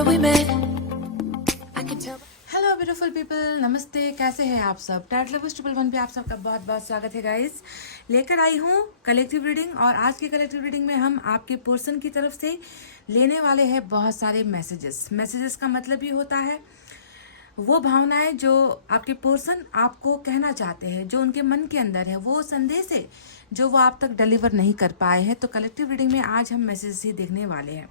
remember we met. I can tell. Hello beautiful people, नमस्ते। कैसे हैं आप सब? टैट लवर्स 111 पे आप सबका बहुत बहुत स्वागत है गाइस। लेकर आई हूँ कलेक्टिव रीडिंग, और आज की कलेक्टिव रीडिंग में हम आपके पर्सन की तरफ से लेने वाले हैं बहुत सारे मैसेजेस का मतलब ये होता है वो भावनाएं जो आपके पर्सन आपको कहना चाहते हैं, जो उनके मन के अंदर है, वो संदेश है जो वो आप तक डिलीवर नहीं कर पाए हैं। तो कलेक्टिव रीडिंग में आज हम मैसेज ही देखने वाले हैं।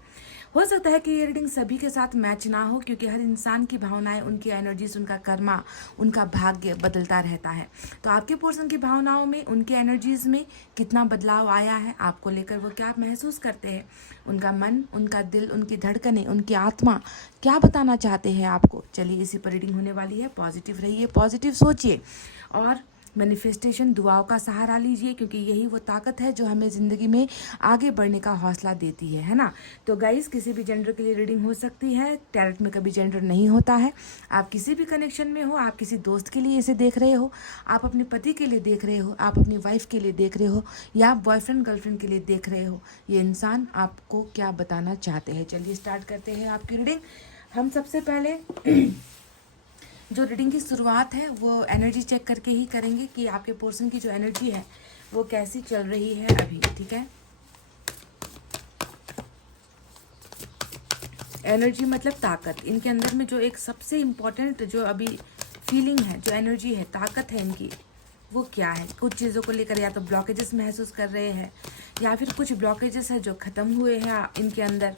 हो सकता है कि ये रीडिंग सभी के साथ मैच ना हो, क्योंकि हर इंसान की भावनाएं, उनकी एनर्जीज, उनका कर्मा, उनका भाग्य बदलता रहता है। तो आपके पर्सन की भावनाओं में, उनकी एनर्जीज में कितना बदलाव आया है, आपको लेकर वो क्या महसूस करते हैं, उनका मन, उनका दिल, उनकी धड़कनें, उनकी आत्मा क्या बताना चाहते हैं आपको। चलिए, इसी पर रीडिंग होने वाली है। पॉजिटिव रहिए, पॉजिटिव सोचिए और मैनिफेस्टेशन, दुआओं का सहारा लीजिए, क्योंकि यही वो ताकत है जो हमें ज़िंदगी में आगे बढ़ने का हौसला देती है ना। तो गाइस, किसी भी जेंडर के लिए रीडिंग हो सकती है। टैरोट में कभी जेंडर नहीं होता है। आप किसी भी कनेक्शन में हो, आप किसी दोस्त के लिए इसे देख रहे हो, आप अपने पति के लिए देख रहे हो, आप अपनी वाइफ के लिए देख रहे हो, या बॉयफ्रेंड गर्लफ्रेंड के लिए देख रहे हो, ये इंसान आपको क्या बताना चाहते हैं। चलिए स्टार्ट करते हैं आपकी रीडिंग। हम सबसे पहले जो रीडिंग की शुरुआत है वो एनर्जी चेक करके ही करेंगे कि आपके पर्सन की जो एनर्जी है वो कैसी चल रही है अभी। ठीक है, एनर्जी मतलब ताकत। इनके अंदर में जो एक सबसे इम्पोर्टेंट जो अभी फीलिंग है, जो एनर्जी है, ताकत है इनकी, वो क्या है। कुछ चीज़ों को लेकर या तो ब्लॉकेजेस महसूस कर रहे हैं, या फिर कुछ ब्लॉकेजेस है जो ख़त्म हुए हैं इनके अंदर।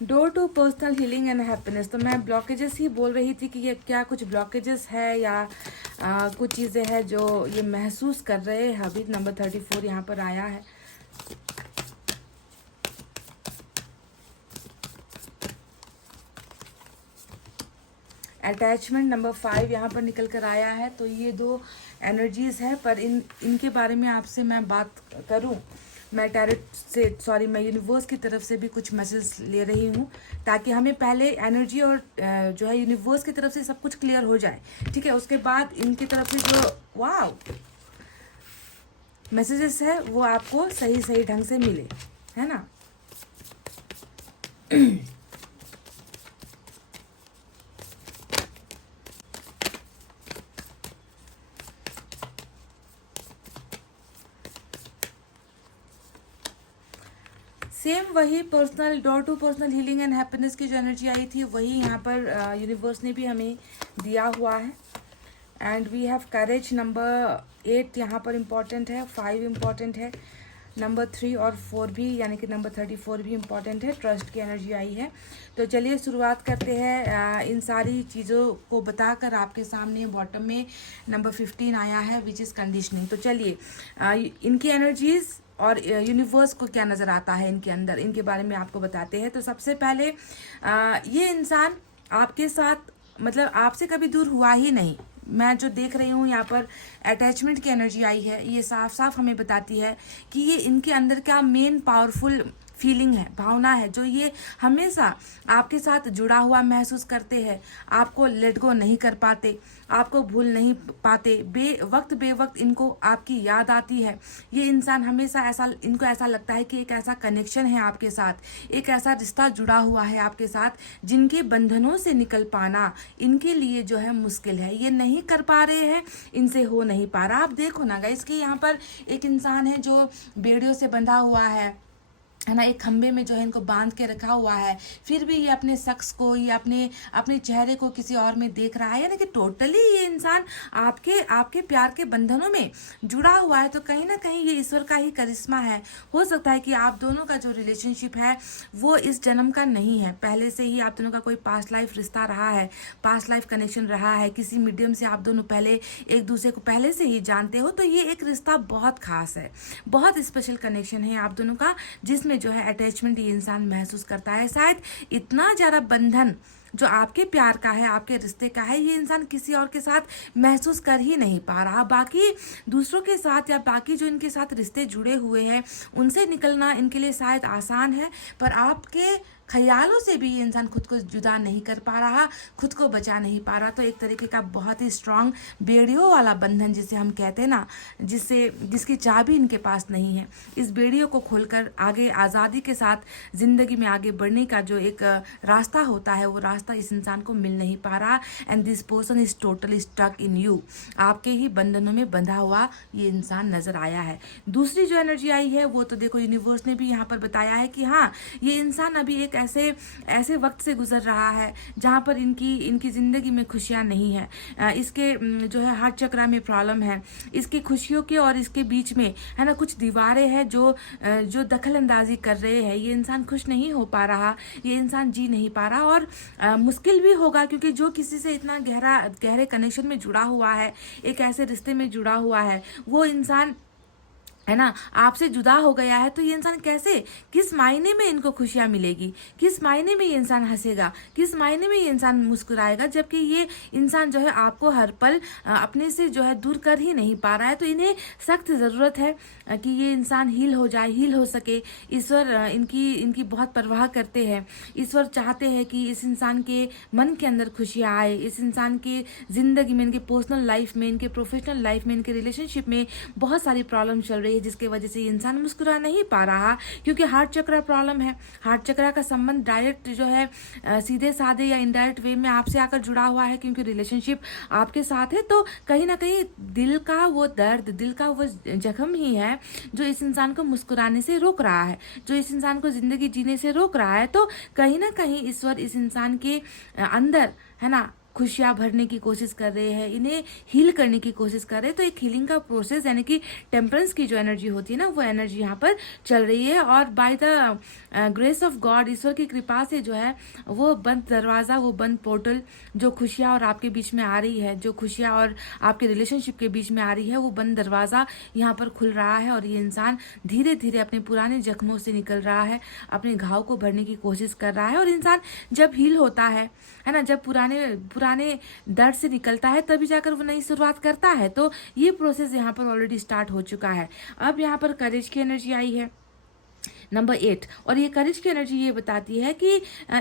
Door to personal healing and happiness. तो मैं ब्लॉकेजेस ही बोल रही थी कि ये क्या कुछ ब्लॉकेजेस है या कुछ चीज़ें हैं जो ये महसूस कर रहे हैं अभी। नंबर 34 यहाँ पर आया है। अटैचमेंट नंबर 5 यहाँ पर निकल कर आया है। तो ये दो एनर्जीज है, पर इनके बारे में आपसे मैं बात करूँ, मैं टैरोट से मैं यूनिवर्स की तरफ से भी कुछ मैसेज ले रही हूँ, ताकि हमें पहले एनर्जी और जो है यूनिवर्स की तरफ से सब कुछ क्लियर हो जाए। ठीक है, उसके बाद इनकी तरफ से जो वाव मैसेजेस है वो आपको सही ढंग से मिले, है ना। सेम वही personal door to personal healing and happiness की जो एनर्जी आई थी वही यहाँ पर यूनिवर्स ने भी हमें दिया हुआ है। And we have courage number 8 यहाँ पर इम्पॉर्टेंट है, 5 इम्पॉर्टेंट है, नंबर 3 और 4 भी, यानी कि नंबर 34 भी इम्पॉर्टेंट है। ट्रस्ट की एनर्जी आई है। तो चलिए शुरुआत करते हैं इन सारी चीज़ों को बताकर आपके सामने। बॉटम में नंबर 15 आया है, विच इज़ कंडीशनिंग। तो चलिए इनकी एनर्जीज और यूनिवर्स को क्या नज़र आता है इनके अंदर, इनके बारे में आपको बताते हैं। तो सबसे पहले ये इंसान आपके साथ, मतलब आपसे कभी दूर हुआ ही नहीं। मैं जो देख रही हूँ यहाँ पर अटैचमेंट की एनर्जी आई है, ये साफ साफ हमें बताती है कि ये इनके अंदर क्या मेन पावरफुल फीलिंग है, भावना है, जो ये हमेशा आपके साथ जुड़ा हुआ महसूस करते हैं, आपको लेट गो नहीं कर पाते, आपको भूल नहीं पाते, बेवक्त इनको आपकी याद आती है। ये इंसान हमेशा ऐसा, इनको ऐसा लगता है कि एक ऐसा कनेक्शन है आपके साथ, एक ऐसा रिश्ता जुड़ा हुआ है आपके साथ, जिनके बंधनों से निकल पाना इनके लिए जो है मुश्किल है। ये नहीं कर पा रहे हैं, इनसे हो नहीं पा रहा। आप देखो ना गाइस कि यहाँ पर एक इंसान है जो बेड़ियों से बंधा हुआ है ना, एक खंबे में जो है इनको बांध के रखा हुआ है, फिर भी ये अपने शख्स को, ये अपने चेहरे को किसी और में देख रहा है। यानी कि टोटली ये इंसान आपके प्यार के बंधनों में जुड़ा हुआ है। तो कहीं ना कहीं ये ईश्वर का ही करिश्मा है। हो सकता है कि आप दोनों का जो रिलेशनशिप है वो इस जन्म का नहीं है, पहले से ही आप दोनों का कोई पास्ट लाइफ रिश्ता रहा है, पास्ट लाइफ कनेक्शन रहा है, किसी मीडियम से आप दोनों पहले एक दूसरे को पहले से ही जानते हो। तो ये एक रिश्ता बहुत खास है, बहुत स्पेशल कनेक्शन है आप दोनों का, जिसमें में जो है अटैचमेंट ये इंसान महसूस करता है। शायद इतना ज़्यादा बंधन जो आपके प्यार का है, आपके रिश्ते का है, ये इंसान किसी और के साथ महसूस कर ही नहीं पा रहा। बाकी दूसरों के साथ या बाकी जो इनके साथ रिश्ते जुड़े हुए हैं उनसे निकलना इनके लिए शायद आसान है, पर आपके ख्यालों से भी ये इंसान खुद को जुदा नहीं कर पा रहा, खुद को बचा नहीं पा रहा। तो एक तरीके का बहुत ही स्ट्रांग बेड़ियों वाला बंधन जिसे हम कहते हैं ना, जिसकी चाबी इनके पास नहीं है। इस बेड़ियों को खोलकर आगे आज़ादी के साथ ज़िंदगी में आगे बढ़ने का जो एक रास्ता होता है, वो रास्ता इस इंसान को मिल नहीं पा रहा। And this person is totally stuck in you. आपके ही बंधनों में बंधा हुआ ये इंसान नज़र आया है। दूसरी जो एनर्जी आई है वो तो देखो यूनिवर्स ने भी यहाँ पर बताया है कि हाँ, ये इंसान अभी एक ऐसे वक्त से गुजर रहा है जहाँ पर इनकी ज़िंदगी में खुशियाँ नहीं है। इसके जो है हार्ट चक्रा में प्रॉब्लम है। इसकी खुशियों के और इसके बीच में है ना कुछ दीवारें हैं जो दखल अंदाजी कर रहे हैं। ये इंसान खुश नहीं हो पा रहा, ये इंसान जी नहीं पा रहा, और मुश्किल भी होगा क्योंकि जो किसी से इतना गहरे कनेक्शन में जुड़ा हुआ है, एक ऐसे रिश्ते में जुड़ा हुआ है, वो इंसान है ना आपसे जुदा हो गया है। तो ये इंसान कैसे, किस मायने में इनको खुशियाँ मिलेगी, किस मायने में ये इंसान हंसेगा, किस मायने में ये इंसान मुस्कुराएगा, जबकि ये इंसान जो है आपको हर पल अपने से जो है दूर कर ही नहीं पा रहा है। तो इन्हें सख्त ज़रूरत है कि ये इंसान हील हो जाए, हील हो सके। ईश्वर इनकी बहुत परवाह करते हैं। ईश्वर चाहते हैं कि इस इंसान के मन के अंदर खुशियाँ आए, इस इंसान के ज़िंदगी में, इनके पर्सनल लाइफ में, इनके प्रोफेशनल लाइफ में, इनके रिलेशनशिप में बहुत सारी प्रॉब्लम चल रही है, जिसकी वजह से ये इंसान मुस्कुरा नहीं पा रहा, क्योंकि हार्ट चक्रा प्रॉब्लम है। हार्ट चक्रा का संबंध डायरेक्ट जो है सीधे साधे या इनडायरेक्ट वे में आपसे आकर जुड़ा हुआ है, क्योंकि रिलेशनशिप आपके साथ है। तो कहीं ना कहीं दिल का वो दर्द, दिल का वो जख्म ही है जो इस इंसान को मुस्कुराने से रोक रहा है, जो इस इंसान को जिंदगी जीने से रोक रहा है। तो कहीं ना कहीं ईश्वर इस इंसान के अंदर है ना खुशियाँ भरने की कोशिश कर रहे हैं, इन्हें हील करने की कोशिश कर रहे हैं। तो एक हीलिंग का प्रोसेस यानी कि टेम्परेंस की जो एनर्जी होती है ना, वो एनर्जी यहाँ पर चल रही है। और by the grace of God, ईश्वर की कृपा से जो है वो बंद दरवाज़ा, वो बंद पोर्टल, जो खुशियाँ और आपके बीच में आ रही है, जो खुशियाँ और आपके रिलेशनशिप के बीच में आ रही है, वो बंद दरवाज़ा यहाँ पर खुल रहा है। और ये इंसान धीरे धीरे अपने पुराने जख्मों से निकल रहा है, अपने घाव को भरने की कोशिश कर रहा है। और इंसान जब हील होता है ना, जब पुराने दर्द से निकलता है, तभी जाकर वो नई शुरुआत करता है। तो ये प्रोसेस यहाँ पर ऑलरेडी स्टार्ट हो चुका है। अब यहाँ पर करेज की एनर्जी आई है नंबर 8, और ये करेज की एनर्जी ये बताती है कि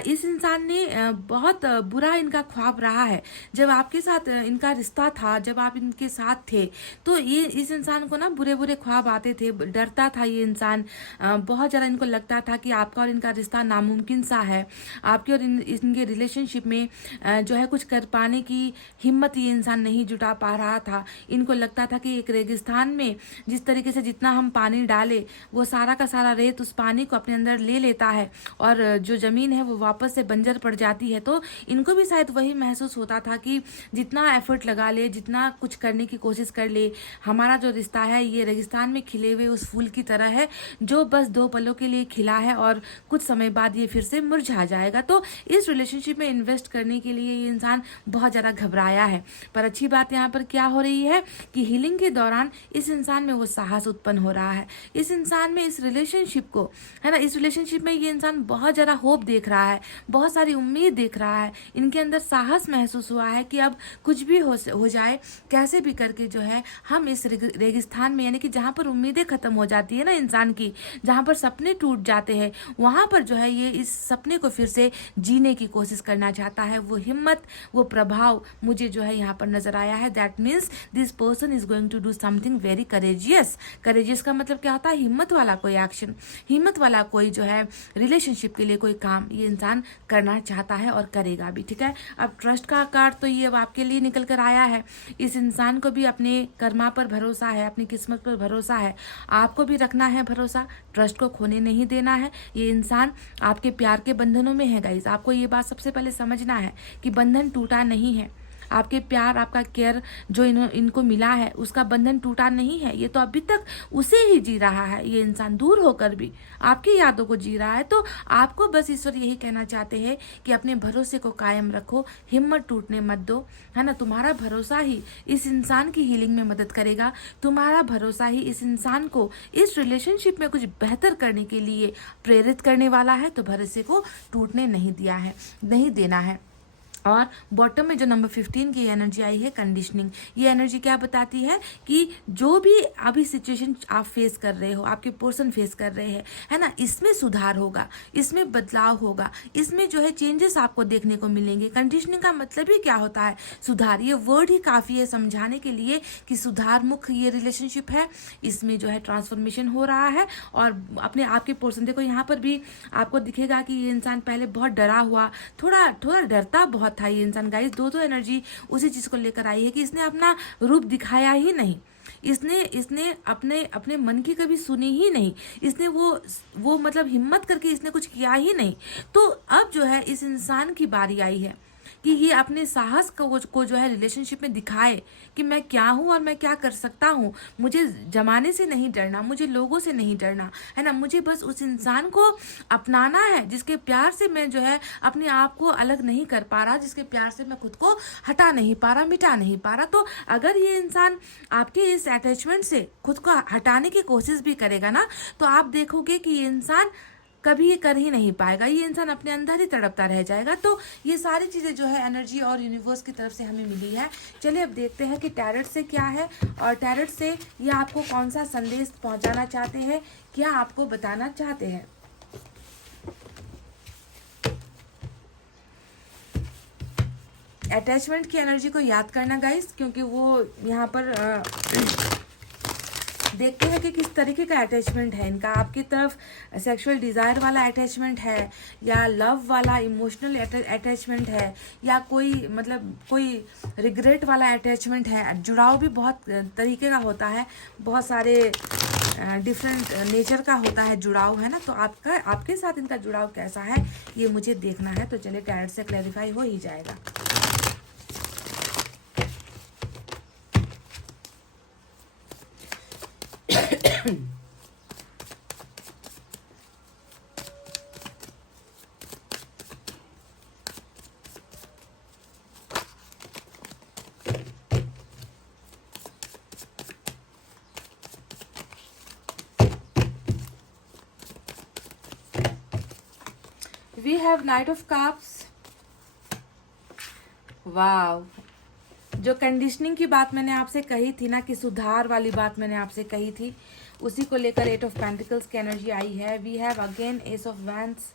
इस इंसान ने बहुत बुरा इनका ख्वाब रहा है। जब आपके साथ इनका रिश्ता था, जब आप इनके साथ थे, तो ये इस इंसान को ना बुरे बुरे ख्वाब आते थे, डरता था ये इंसान। बहुत ज़्यादा इनको लगता था कि आपका और इनका रिश्ता नामुमकिन सा है, आपके और इनके रिलेशनशिप में जो है कुछ कर पाने की हिम्मत ये इंसान नहीं जुटा पा रहा था। इनको लगता था कि एक रेगिस्तान में जिस तरीके से जितना हम पानी डाले, वो सारा का सारा रेत उस पानी को अपने अंदर ले लेता है और जो ज़मीन है वो वापस से बंजर पड़ जाती है। तो इनको भी शायद वही महसूस होता था कि जितना एफर्ट लगा ले, जितना कुछ करने की कोशिश कर ले, हमारा जो रिश्ता है ये रेगिस्तान में खिले हुए उस फूल की तरह है जो बस 2 पलों के लिए खिला है और कुछ समय बाद ये फिर से मुरझा जाएगा। तो इस रिलेशनशिप में इन्वेस्ट करने के लिए ये इंसान बहुत ज़्यादा घबराया है। पर अच्छी बात यहाँ पर क्या हो रही है कि हीलिंग के दौरान इस इंसान में वो साहस उत्पन्न हो रहा है। इस इंसान में, इस रिलेशनशिप को है ना, इस रिलेशनशिप में ये इंसान बहुत ज़्यादा होप देख रहा है, बहुत सारी उम्मीद देख रहा है। इनके अंदर साहस महसूस हुआ है कि अब कुछ भी हो जाए, कैसे भी करके जो है हम इस रेगिस्तान में, यानी कि जहाँ पर उम्मीदें खत्म हो जाती है ना इंसान की, जहाँ पर सपने टूट जाते हैं, वहाँ पर जो है ये इस सपने को फिर से जीने की कोशिश करना चाहता है। वो हिम्मत, वो प्रभाव मुझे जो है यहाँ पर नजर आया है। That means this person is going to do something very courageous. Courageous का मतलब क्या होता है? हिम्मत वाला कोई एक्शन, हिम्मत वाला कोई जो है रिलेशनशिप के लिए कोई काम ये इंसान करना चाहता है और करेगा भी। ठीक है, अब ट्रस्ट का कार्ड तो ये अब आपके लिए निकल कर आया है। इस इंसान को भी अपने कर्मा पर भरोसा है, अपनी किस्मत पर भरोसा है। आपको भी रखना है भरोसा, ट्रस्ट को खोने नहीं देना है। ये इंसान आपके प्यार के बंधनों में है गाइस। आपको ये बात सबसे पहले समझना है कि बंधन टूटा नहीं है। आपके प्यार, आपका केयर जो इनको मिला है उसका बंधन टूटा नहीं है। ये तो अभी तक उसे ही जी रहा है, ये इंसान दूर होकर भी आपकी यादों को जी रहा है। तो आपको बस ईश्वर यही कहना चाहते हैं कि अपने भरोसे को कायम रखो, हिम्मत टूटने मत दो, है ना। तुम्हारा भरोसा ही इस इंसान की हीलिंग में मदद करेगा, तुम्हारा भरोसा ही इस इंसान को इस रिलेशनशिप में कुछ बेहतर करने के लिए प्रेरित करने वाला है। तो भरोसे को टूटने नहीं देना है। और बॉटम में जो नंबर 15 की एनर्जी आई है कंडीशनिंग, ये एनर्जी क्या बताती है कि जो भी अभी सिचुएशन आप फेस कर रहे हो, आपके पर्सन फेस कर रहे हैं, है ना, इसमें सुधार होगा, इसमें बदलाव होगा, इसमें जो है चेंजेस आपको देखने को मिलेंगे। कंडीशनिंग का मतलब ही क्या होता है? सुधार। ये वर्ड ही काफ़ी है समझाने के लिए कि सुधार मुख ये रिलेशनशिप है, इसमें जो है ट्रांसफॉर्मेशन हो रहा है। और अपने आपके पर्सन, देखो यहाँ पर भी आपको दिखेगा कि ये इंसान पहले बहुत डरा हुआ, थोड़ा डरता बहुत था ये इंसान। गाइस, दो एनर्जी उसी चीज को लेकर आई है कि इसने अपना रूप दिखाया ही नहीं, इसने अपने मन की कभी सुनी ही नहीं, इसने वो मतलब हिम्मत करके इसने कुछ किया ही नहीं। तो अब जो है इस इंसान की बारी आई है कि ये अपने साहस को जो है रिलेशनशिप में दिखाए कि मैं क्या हूँ और मैं क्या कर सकता हूँ। मुझे जमाने से नहीं डरना, मुझे लोगों से नहीं डरना, है ना। मुझे बस उस इंसान को अपनाना है जिसके प्यार से मैं जो है अपने आप को अलग नहीं कर पा रहा, जिसके प्यार से मैं खुद को हटा नहीं पा रहा, मिटा नहीं पा रहा। तो अगर ये इंसान आपके इस अटैचमेंट से खुद को हटाने की कोशिश भी करेगा ना, तो आप देखोगे कि ये इंसान कभी ये कर ही नहीं पाएगा, ये इंसान अपने अंदर ही तड़पता रह जाएगा। तो ये सारी चीज़ें जो है एनर्जी और यूनिवर्स की तरफ से हमें मिली है। चलिए अब देखते हैं कि टैरेट से क्या है और टैरेट से ये आपको कौन सा संदेश पहुंचाना चाहते हैं, क्या आपको बताना चाहते हैं। अटैचमेंट की एनर्जी को याद करना गाइस, क्योंकि वो यहाँ पर देखते हैं कि किस तरीके का अटैचमेंट है इनका। आपकी तरफ सेक्सुअल डिज़ायर वाला अटैचमेंट है, या लव वाला इमोशनल अटैचमेंट है, या कोई रिग्रेट वाला अटैचमेंट है। जुड़ाव भी बहुत तरीके का होता है, बहुत सारे डिफरेंट नेचर का होता है जुड़ाव, है ना। तो आपके साथ इनका जुड़ाव कैसा है ये मुझे देखना है। तो चलिए टैरेट से क्लैरिफाई हो ही जाएगा। We have Knight of Cups. वाव, जो कंडीशनिंग की बात मैंने आपसे कही थी ना, कि सुधार वाली बात मैंने आपसे कही थी, उसी को लेकर 8 ऑफ पेंटिकल्स की एनर्जी आई है। We have again ace of wands,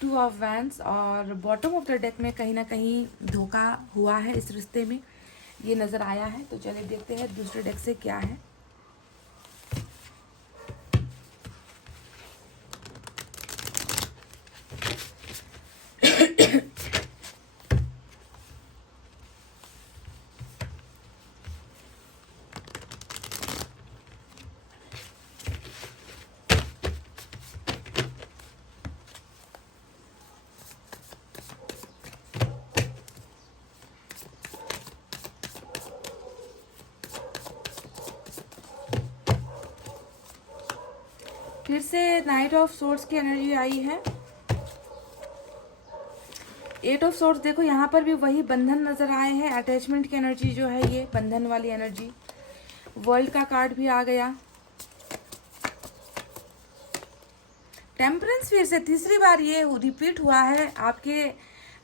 2 of wands, और बॉटम ऑफ द डेक में कहीं ना कहीं धोखा हुआ है इस रिश्ते में, ये नज़र आया है। तो चलिए देखते हैं दूसरे डेक से क्या है। फिर से नाइट ऑफ सोर्ड्स की एनर्जी आई है। 8 ऑफ सोर्ड्स, देखो यहाँ पर भी वही बंधन नजर आए हैं। अटैचमेंट की एनर्जी जो है, ये बंधन वाली एनर्जी। वर्ल्ड का कार्ड भी आ गया। टेम्परेंस फिर से तीसरी बार ये रिपीट हुआ है आपके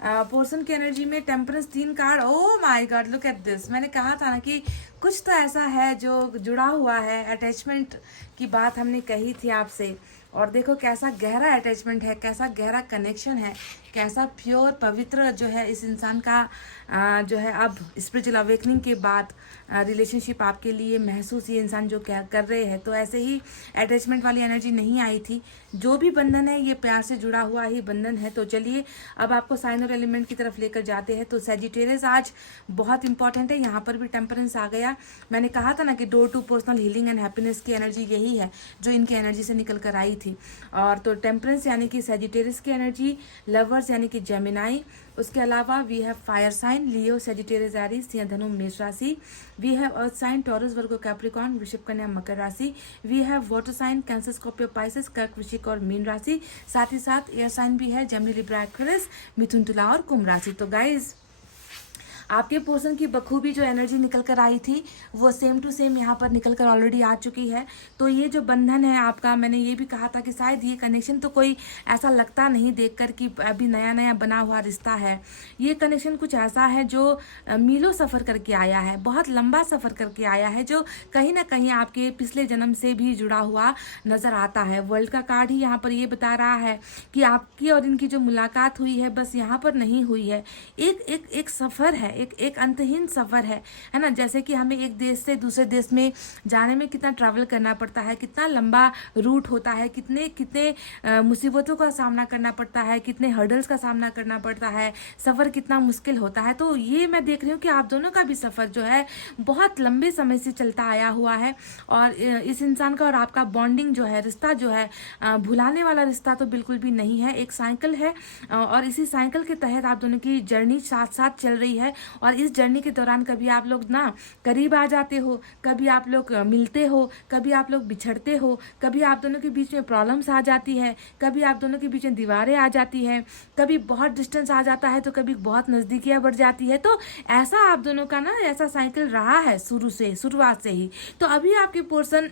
पर्सन की एनर्जी में। Temperance 3 card. Oh my God, look at this. मैंने कहा था ना कि कुछ तो ऐसा है जो जुड़ा हुआ है। अटैचमेंट की बात हमने कही थी आपसे, और देखो कैसा गहरा अटैचमेंट है, कैसा गहरा कनेक्शन है, कैसा प्योर पवित्र जो है इस इंसान का जो है अब स्पिरिचुअल अवेकनिंग के बाद रिलेशनशिप आपके लिए महसूस ये इंसान जो क्या कर रहे हैं, तो ऐसे ही अटैचमेंट वाली एनर्जी नहीं आई थी। जो भी बंधन है ये प्यार से जुड़ा हुआ ही बंधन है। तो चलिए अब आपको साइन और एलिमेंट की तरफ लेकर जाते हैं। तो सेजिटेरियस आज बहुत इंपॉर्टेंट है, यहाँ पर भी टेम्परेंस आ गया। मैंने कहा था ना कि door to personal healing and happiness की एनर्जी यही है जो इनकी एनर्जी से निकल कर आई थी। और तो टेम्परेंस यानी कि सेजिटेरियस की एनर्जी, लवर्स यानी कि जेमिनाई, उसके अलावा we have fire sign Leo, Sagittarius, Aries, सिंह, धनु, मेष राशि। We have earth sign Taurus, Virgo, Capricorn, वृषभ, कन्या, मकर राशि। We have water sign Cancer, Scorpio, Pisces, कर्क, वृश्चिक और मीन राशि। साथ ही साथ एयर साइन भी है, जेमिनी, लिब्रा, एक्वेरियस, मिथुन, तुला और कुंभ राशि। तो गाइज आपके पोर्सन की बखूबी जो एनर्जी निकल कर आई थी वो सेम टू सेम यहाँ पर निकल कर ऑलरेडी आ चुकी है। तो ये जो बंधन है आपका, मैंने ये भी कहा था कि शायद ये कनेक्शन तो कोई ऐसा लगता नहीं देखकर कि अभी नया नया बना हुआ रिश्ता है। ये कनेक्शन कुछ ऐसा है जो मीलों सफ़र करके आया है, बहुत लंबा सफ़र करके आया है, जो कहीं ना कहीं आपके पिछले जन्म से भी जुड़ा हुआ नज़र आता है। वर्ल्ड का कार्ड ही यहाँ पर ये बता रहा है कि आपकी और इनकी जो मुलाकात हुई है बस यहाँ पर नहीं हुई है, एक सफ़र है, एक अंतहीन सफ़र है ना। जैसे कि हमें एक देश से दूसरे देश में जाने में कितना ट्रैवल करना पड़ता है, कितना लंबा रूट होता है, कितने मुसीबतों का सामना करना पड़ता है, कितने हर्डल्स का सामना करना पड़ता है, सफ़र कितना मुश्किल होता है। तो ये मैं देख रही हूँ कि आप दोनों का भी सफ़र जो है बहुत लंबे समय से चलता आया हुआ है। और इस इंसान का और आपका बॉन्डिंग जो है, रिश्ता जो है, भुलाने वाला रिश्ता तो बिल्कुल भी नहीं है। एक साइकिल है और इसी साइकिल के तहत आप दोनों की जर्नी साथ साथ चल रही है। और इस जर्नी के दौरान कभी आप लोग ना करीब आ जाते हो, कभी आप लोग मिलते हो, कभी आप लोग बिछड़ते हो, कभी आप दोनों के बीच में प्रॉब्लम्स आ जाती है, कभी आप दोनों के बीच में दीवारें आ जाती है, कभी बहुत डिस्टेंस आ जाता है, तो कभी बहुत नज़दीकियाँ बढ़ जाती है। तो ऐसा आप दोनों का ना ऐसा साइकिल रहा है शुरुआत से ही। तो अभी आपके पोर्सन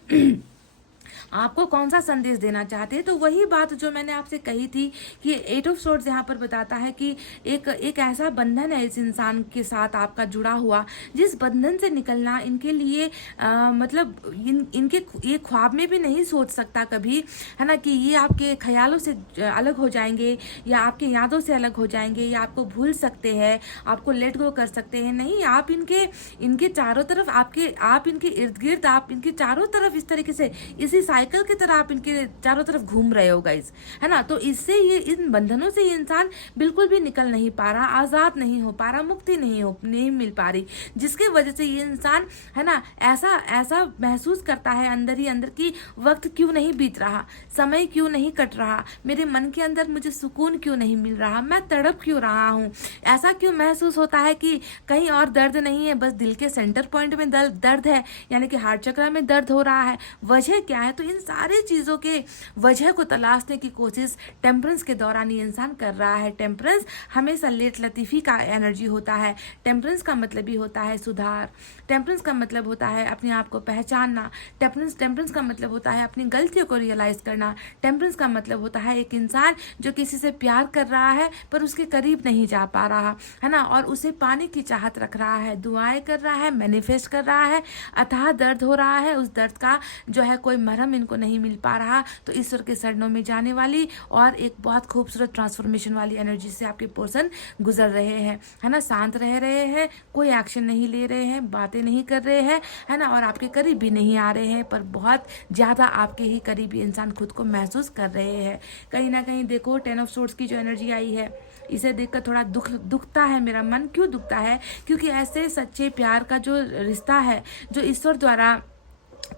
आपको कौन सा संदेश देना चाहते हैं, तो वही बात जो मैंने आपसे कही थी कि 8 ऑफ सोर्ड्स यहाँ पर बताता है कि एक ऐसा बंधन है इस इंसान के साथ आपका जुड़ा हुआ, जिस बंधन से निकलना इनके लिए मतलब इनके ये ख्वाब में भी नहीं सोच सकता कभी, है ना, कि ये आपके ख्यालों से अलग हो जाएंगे या आपके यादों से अलग हो जाएंगे या आपको भूल सकते हैं, आपको लेट गो कर सकते हैं। नहीं, आप इनके चारों तरफ आप इनके इर्द गिर्द, आप इनके चारों तरफ इस तरीके से इसी साइकिल की तरह आप इनके चारों तरफ घूम रहे हो गाइस, है ना। तो इससे ये इन बंधनों से ये इंसान बिल्कुल भी निकल नहीं पा रहा, आज़ाद नहीं हो पा रहा, मुक्ति नहीं मिल पा रही, जिसके वजह से ये इंसान, है ना, ऐसा महसूस करता है अंदर ही अंदर कि वक्त क्यों नहीं बीत रहा, समय क्यों नहीं कट रहा, मेरे मन के अंदर मुझे सुकून क्यों नहीं मिल रहा, मैं तड़प क्यों रहा हूँ, ऐसा क्यों महसूस होता है कि कहीं और दर्द नहीं है, बस दिल के सेंटर पॉइंट में दर्द है, यानी कि हार्ट चक्र में दर्द हो रहा है। वजह क्या है? तो इन सारी चीज़ों के वजह को तलाशने की कोशिश टेम्परेंस के दौरान ये इंसान कर रहा है। टेम्परेंस हमेशा लेट लतीफ़ी का एनर्जी होता है। टेम्परेंस का मतलब ही होता है सुधार, टेम्परेंस का मतलब होता है अपने आप को पहचानना, टेम्परेंस का मतलब होता है अपनी गलतियों को रियलाइज़ करना, टेम्परेंस का मतलब होता है एक इंसान जो किसी से प्यार कर रहा है पर उसके करीब नहीं जा पा रहा, है ना, और उसे पाने की चाहत रख रहा है, दुआएं कर रहा है, मैनिफेस्ट कर रहा है, अथाह दर्द हो रहा है, उस दर्द का जो है कोई मरहम इनको नहीं मिल पा रहा। तो ईश्वर के शरणों में जाने वाली और एक बहुत खूबसूरत ट्रांसफॉर्मेशन वाली एनर्जी से आपके पर्सन गुजर रहे हैं, है ना, शांत रह रहे हैं, कोई एक्शन नहीं ले रहे हैं, बातें नहीं कर रहे हैं, है ना, और आपके करीब भी नहीं आ रहे हैं, पर बहुत ज़्यादा आपके ही करीबी इंसान खुद को महसूस कर रहे हैं। कहीं ना कहीं देखो 10 ऑफ सोर्ड्स की जो एनर्जी आई है, इसे देखकर थोड़ा दुखता है मेरा मन। क्यों दुखता है? क्योंकि ऐसे सच्चे प्यार का जो रिश्ता है, जो ईश्वर द्वारा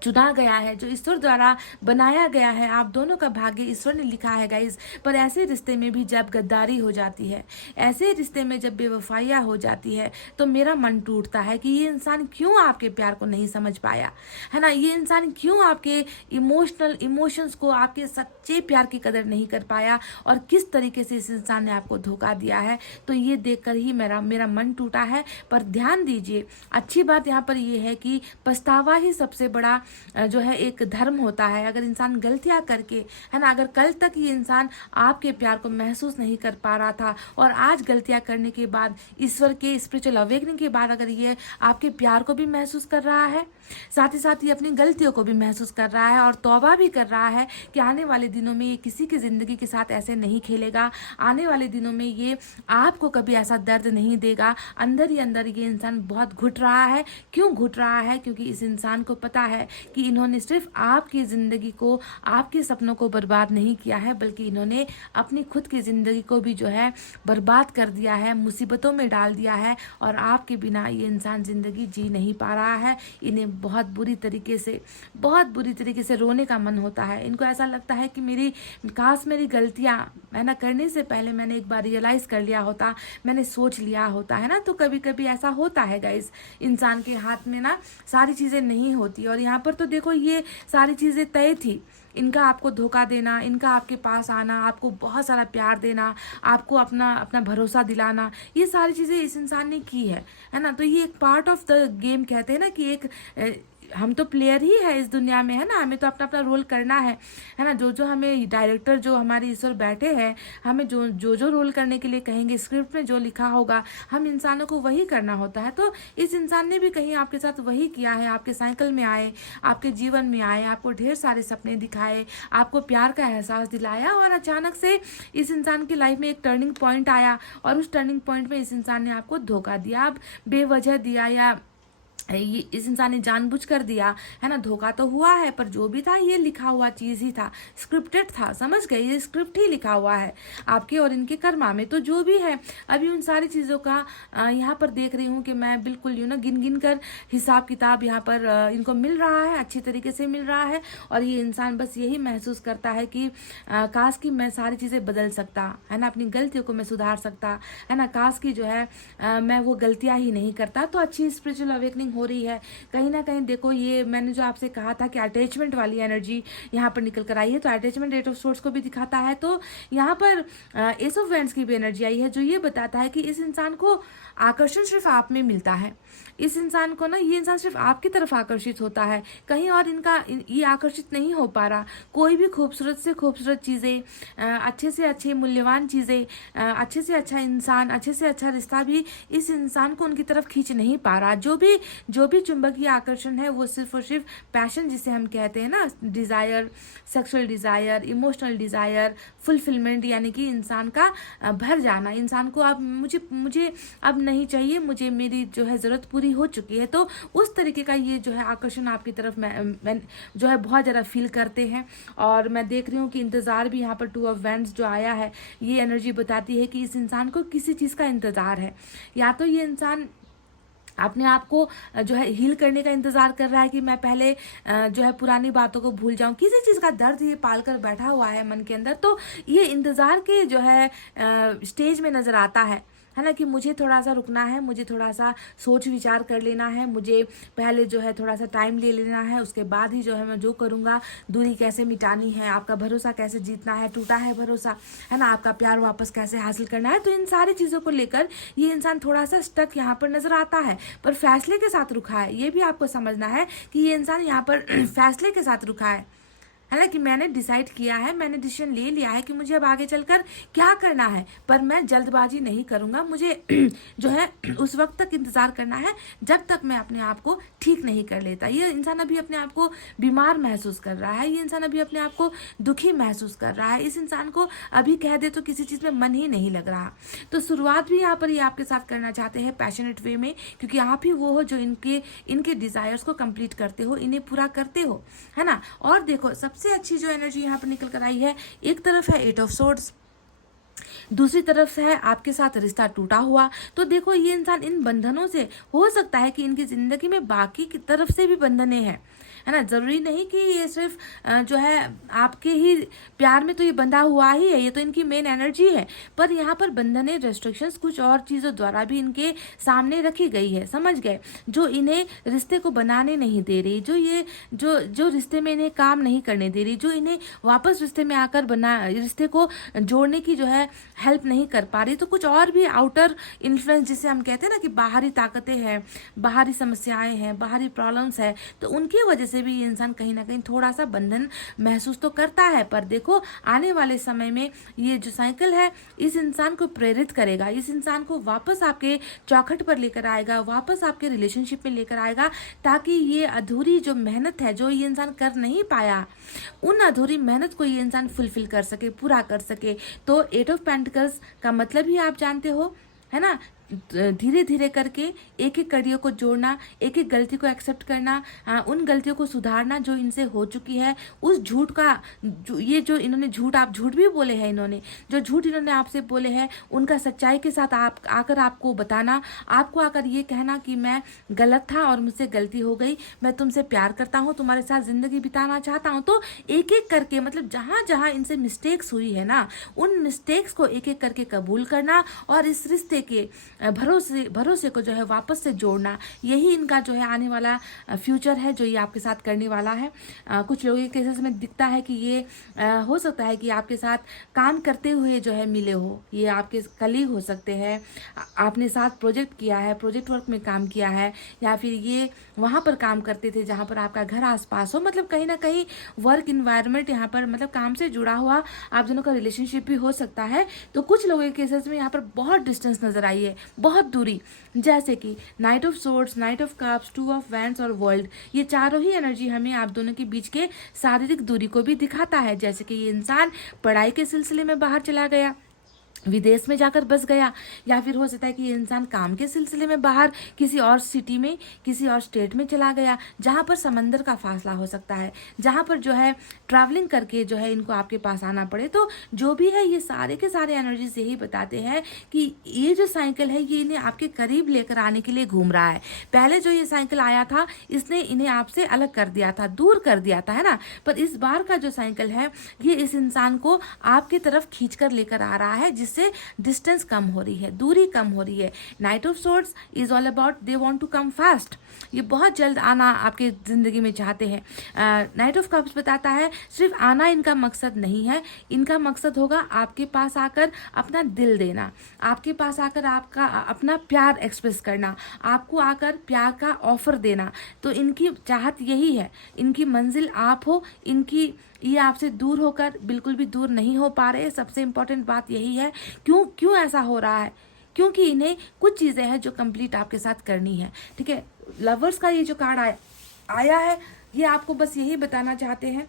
चुना गया है, जो ईश्वर द्वारा बनाया गया है, आप दोनों का भाग्य ईश्वर ने लिखा है गाइज। पर ऐसे रिश्ते में भी जब गद्दारी हो जाती है, ऐसे रिश्ते में जब बेवफाइयाँ हो जाती है, तो मेरा मन टूटता है कि ये इंसान क्यों आपके प्यार को नहीं समझ पाया, है ना, ये इंसान क्यों आपके इमोशंस को, आपके सच्चे प्यार की कदर नहीं कर पाया, और किस तरीके से इस इंसान ने आपको धोखा दिया है। तो ये देखकर ही मेरा मन टूटा है। पर ध्यान दीजिए, अच्छी बात यहाँ पर ये है कि पछतावा ही सबसे बड़ा जो है एक धर्म होता है। अगर इंसान गलतियां करके, है ना, अगर कल तक ये इंसान आपके प्यार को महसूस नहीं कर पा रहा था और आज गलतियां करने के बाद, ईश्वर के स्पिरिचुअल अवेकनिंग के बाद अगर ये आपके प्यार को भी महसूस कर रहा है, साथ ही साथ ये अपनी गलतियों को भी महसूस कर रहा है और तौबा भी कर रहा है कि आने वाले दिनों में ये किसी की ज़िंदगी के साथ ऐसे नहीं खेलेगा, आने वाले दिनों में ये आपको कभी ऐसा दर्द नहीं देगा, अंदर ही अंदर ये इंसान बहुत घुट रहा है। क्यों घुट रहा है? क्योंकि इस इंसान को पता है कि इन्होंने सिर्फ आपकी ज़िंदगी को, आपके सपनों को बर्बाद नहीं किया है, बल्कि इन्होंने अपनी खुद की ज़िंदगी को भी जो है बर्बाद कर दिया है, मुसीबतों में डाल दिया है और आपके बिना ये इंसान ज़िंदगी जी नहीं पा रहा है। इन्हें बहुत बुरी तरीके से रोने का मन होता है। इनको ऐसा लगता है कि मेरी गलतियां है ना करने से पहले मैंने एक बार रियलाइज़ कर लिया होता, मैंने सोच लिया होता, है ना। तो कभी कभी ऐसा होता है गाइस, इंसान के हाथ में ना सारी चीज़ें नहीं होती। और यहाँ पर तो देखो ये सारी चीज़ें तय थी, इनका आपको धोखा देना, इनका आपके पास आना, आपको बहुत सारा प्यार देना, आपको अपना भरोसा दिलाना, ये सारी चीज़ें इस इंसान ने की है ना। तो ये एक पार्ट ऑफ द गेम कहते हैं ना कि एक हम तो प्लेयर ही है इस दुनिया में, है ना। हमें तो अपना अपना रोल करना है ना। जो हमें डायरेक्टर, जो हमारे ईश्वर बैठे हैं, हमें जो रोल करने के लिए कहेंगे, स्क्रिप्ट में जो लिखा होगा, हम इंसानों को वही करना होता है। तो इस इंसान ने भी कहीं आपके साथ वही किया है। आपके साइकिल में आए, आपके जीवन में आए, आपको ढेर सारे सपने दिखाए, आपको प्यार का एहसास दिलाया और अचानक से इस इंसान की लाइफ में एक टर्निंग पॉइंट आया और उस टर्निंग पॉइंट में इस इंसान ने आपको धोखा दिया। अब बेवजह दिया या ये इस इंसान ने जानबूझकर दिया, है ना। धोखा तो हुआ है, पर जो भी था ये लिखा हुआ चीज़ ही था, स्क्रिप्टेड था, समझ गए। ये स्क्रिप्ट ही लिखा हुआ है आपके और इनके कर्मा में। तो जो भी है, अभी उन सारी चीज़ों का यहाँ पर देख रही हूँ कि मैं बिल्कुल गिन गिन कर हिसाब किताब यहाँ पर इनको मिल रहा है, अच्छी तरीके से मिल रहा है। और ये इंसान बस यही महसूस करता है कि काश कि मैं सारी चीज़ें बदल सकता, है ना, अपनी गलतियों को मैं सुधार सकता, है ना। काश की जो है मैं वो गलतियाँ ही नहीं करता। तो अच्छी स्पिरिचुअल अवेकनिंग हो रही है कहीं ना कहीं। देखो ये मैंने जो आपसे कहा था कि अटैचमेंट वाली एनर्जी यहाँ पर निकल कर आई है, तो अटैचमेंट एट ऑफ सोर्स को भी दिखाता है। तो यहाँ पर एस ऑफ वैंड्स की भी एनर्जी आई है, जो ये बताता है कि इस इंसान को आकर्षण सिर्फ आप में मिलता है। इस इंसान को ना, ये इंसान सिर्फ आपकी तरफ आकर्षित होता है, कहीं और ये आकर्षित नहीं हो पा रहा। कोई भी खूबसूरत से खूबसूरत चीज़ें, अच्छे से अच्छे मूल्यवान चीज़ें, अच्छे से अच्छा इंसान, अच्छे से अच्छा रिश्ता भी इस इंसान को उनकी तरफ खींच नहीं पा रहा। जो भी चुंबकीय आकर्षण है वो सिर्फ और सिर्फ पैशन, जिसे हम कहते हैं ना, desire, sexual desire, emotional desire, fulfilment, यानी कि इंसान का भर जाना। इंसान को अब मुझे अब नहीं चाहिए, मुझे मेरी जो है ज़रूरत पूरी हो चुकी है। तो उस तरीके का ये जो है आकर्षण आपकी तरफ मैं जो है बहुत ज़्यादा फील करते हैं। और मैं देख रही हूँ कि इंतज़ार भी यहाँ पर टू ऑफ वैंड्स जो आया है, ये एनर्जी बताती है कि इस इंसान को किसी चीज़ का इंतज़ार है। या तो ये इंसान अपने आप को जो है हील करने का इंतज़ार कर रहा है कि मैं पहले जो है पुरानी बातों को भूल जाऊं, किसी चीज़ का दर्द ये पाल कर बैठा हुआ है मन के अंदर। तो ये इंतज़ार के जो है स्टेज में नज़र आता है ना, कि मुझे थोड़ा सा रुकना है, मुझे थोड़ा सा सोच विचार कर लेना है, मुझे पहले जो है थोड़ा सा टाइम ले लेना है, उसके बाद ही जो है मैं जो करूँगा। दूरी कैसे मिटानी है, आपका भरोसा कैसे जीतना है, टूटा है भरोसा, है ना, आपका प्यार वापस कैसे हासिल करना है। तो इन सारी चीज़ों को लेकर ये इंसान थोड़ा सा स्टक यहाँ पर नजर आता है, पर फैसले के साथ रुका है। ये भी आपको समझना है कि ये इंसान यहाँ पर फैसले के साथ रुका है ना, कि मैंने डिसाइड किया है, मैंने डिसीजन ले लिया है कि मुझे अब आगे चलकर क्या करना है, पर मैं जल्दबाजी नहीं करूँगा। मुझे जो है उस वक्त तक इंतज़ार करना है जब तक मैं अपने आप को ठीक नहीं कर लेता। ये इंसान अभी अपने आप को बीमार महसूस कर रहा है, ये इंसान अभी अपने आप को दुखी महसूस कर रहा है। इस इंसान को अभी कह दे तो किसी चीज़ में मन ही नहीं लग रहा। तो शुरुआत भी यहाँ पर ये आपके साथ करना चाहते हैं पैशनेट वे में, क्योंकि आप ही वो हो जो इनके डिज़ायर्स को कंप्लीट करते हो, इन्हें पूरा करते हो, है ना। और देखो सबसे अच्छी जो एनर्जी यहाँ पर निकल कर आई है, एक तरफ है एट ऑफ सोर्ड्स, दूसरी तरफ से है आपके साथ रिश्ता टूटा हुआ। तो देखो ये इंसान इन बंधनों से, हो सकता है कि इनकी जिंदगी में बाकी की तरफ से भी बंधने हैं, है ना। जरूरी नहीं कि ये सिर्फ जो है आपके ही प्यार में तो ये बंधा हुआ ही है, ये तो इनकी मेन एनर्जी है। पर यहाँ पर बंधने, रेस्ट्रिक्शंस कुछ और चीज़ों द्वारा भी इनके सामने रखी गई है, समझ गए, जो इन्हें रिश्ते को बनाने नहीं दे रही, जो रिश्ते में इन्हें काम नहीं करने दे रही, जो इन्हें वापस रिश्ते में आकर रिश्ते को जोड़ने की जो है हेल्प नहीं कर पा रही, तो कुछ और भी आउटर इन्फ्लुएंस जिसे हम कहते हैं ना कि बाहरी ताकतें हैं, बाहरी समस्याएं हैं, बाहरी प्रॉब्लम्स है, तो उनकी वजह से भी ये इंसान कहीं ना कहीं थोड़ा सा बंधन महसूस तो करता है। पर देखो आने वाले समय में ये जो साइकिल है इस इंसान को प्रेरित करेगा, इस इंसान को वापस आपके चौखट पर लेकर आएगा, वापस आपके रिलेशनशिप में लेकर आएगा, ताकि ये अधूरी जो मेहनत है जो ये इंसान कर नहीं पाया, उन अधूरी मेहनत को ये इंसान फुलफिल कर सके, पूरा कर सके। तो 8 ऑफ पेंटिकल्स का मतलब ही आप जानते हो, है ना, धीरे धीरे करके एक एक कड़ियों को जोड़ना, एक एक गलती को एक्सेप्ट करना, उन गलतियों को सुधारना जो इनसे हो चुकी है, उस झूठ का ये जो इन्होंने झूठ, आप झूठ भी बोले हैं, इन्होंने जो झूठ इन्होंने आपसे बोले हैं उनका सच्चाई के साथ आप आकर आपको बताना, आपको आकर ये कहना कि मैं गलत था और मुझसे गलती हो गई, मैं तुमसे प्यार करता हूँ, तुम्हारे साथ जिंदगी बिताना चाहता हूँ। तो एक एक करके मतलब जहाँ जहाँ इनसे मिस्टेक्स हुई है ना, उन मिस्टेक्स को एक एक करके कबूल करना और इस रिश्ते के भरोसे को जो है वापस से जोड़ना, यही इनका जो है आने वाला फ्यूचर है जो ये आपके साथ करने वाला है। कुछ लोगों के केसेस में दिखता है कि ये हो सकता है कि आपके साथ काम करते हुए जो है मिले हो, ये आपके कलीग हो सकते हैं, आपने साथ प्रोजेक्ट किया है, प्रोजेक्ट वर्क में काम किया है, या फिर ये वहाँ पर काम करते थे जहाँ पर आपका घर आसपास हो, मतलब कहीं ना कहीं वर्क इन्वायरमेंट यहाँ पर मतलब काम से जुड़ा हुआ आप दोनों का रिलेशनशिप भी हो सकता है। तो कुछ लोगों के केसेस में यहाँ पर बहुत डिस्टेंस नजर आई है, बहुत दूरी, जैसे कि night of swords, night of cups, 2 of wands और वर्ल्ड, ये चारों ही एनर्जी हमें आप दोनों के बीच के शारीरिक दूरी को भी दिखाता है। जैसे कि ये इंसान पढ़ाई के सिलसिले में बाहर चला गया, विदेश में जाकर बस गया, या फिर हो सकता है कि ये इंसान काम के सिलसिले में बाहर किसी और सिटी में, किसी और स्टेट में चला गया जहाँ पर समंदर का फासला हो सकता है, जहाँ पर जो है ट्रैवलिंग करके जो है इनको आपके पास आना पड़े। तो जो भी है ये सारे के सारे एनर्जीज यही बताते हैं कि ये जो साइकिल है ये इन्हें आपके करीब लेकर आने के लिए घूम रहा है। पहले जो ये साइकिल आया था इसने इन्हें आपसे अलग कर दिया था, दूर कर दिया था, है ना, पर इस बार का जो साइकिल है ये इस इंसान को आपकी तरफ खींच कर लेकर आ रहा है, जिससे डिस्टेंस कम हो रही है, दूरी कम हो रही है। Knight of swords is all about they want to come fast, ये बहुत जल्द आना आपके जिंदगी में चाहते हैं। नाइट ऑफ कप्स बताता है सिर्फ आना इनका मकसद नहीं है, इनका मकसद होगा आपके पास आकर अपना दिल देना, आपके पास आकर आपका अपना प्यार एक्सप्रेस करना, आपको आकर प्यार का ऑफर देना। तो इनकी चाहत यही है, इनकी मंजिल आप हो, इनकी ये आपसे दूर होकर बिल्कुल भी दूर नहीं हो पा रहे। सबसे इम्पोर्टेंट बात यही है, क्यों ऐसा हो रहा है, क्योंकि इन्हें कुछ चीज़ें हैं जो कंप्लीट आपके साथ करनी है। ठीक है, लवर्स का ये जो कार्ड आया है ये आपको बस यही बताना चाहते हैं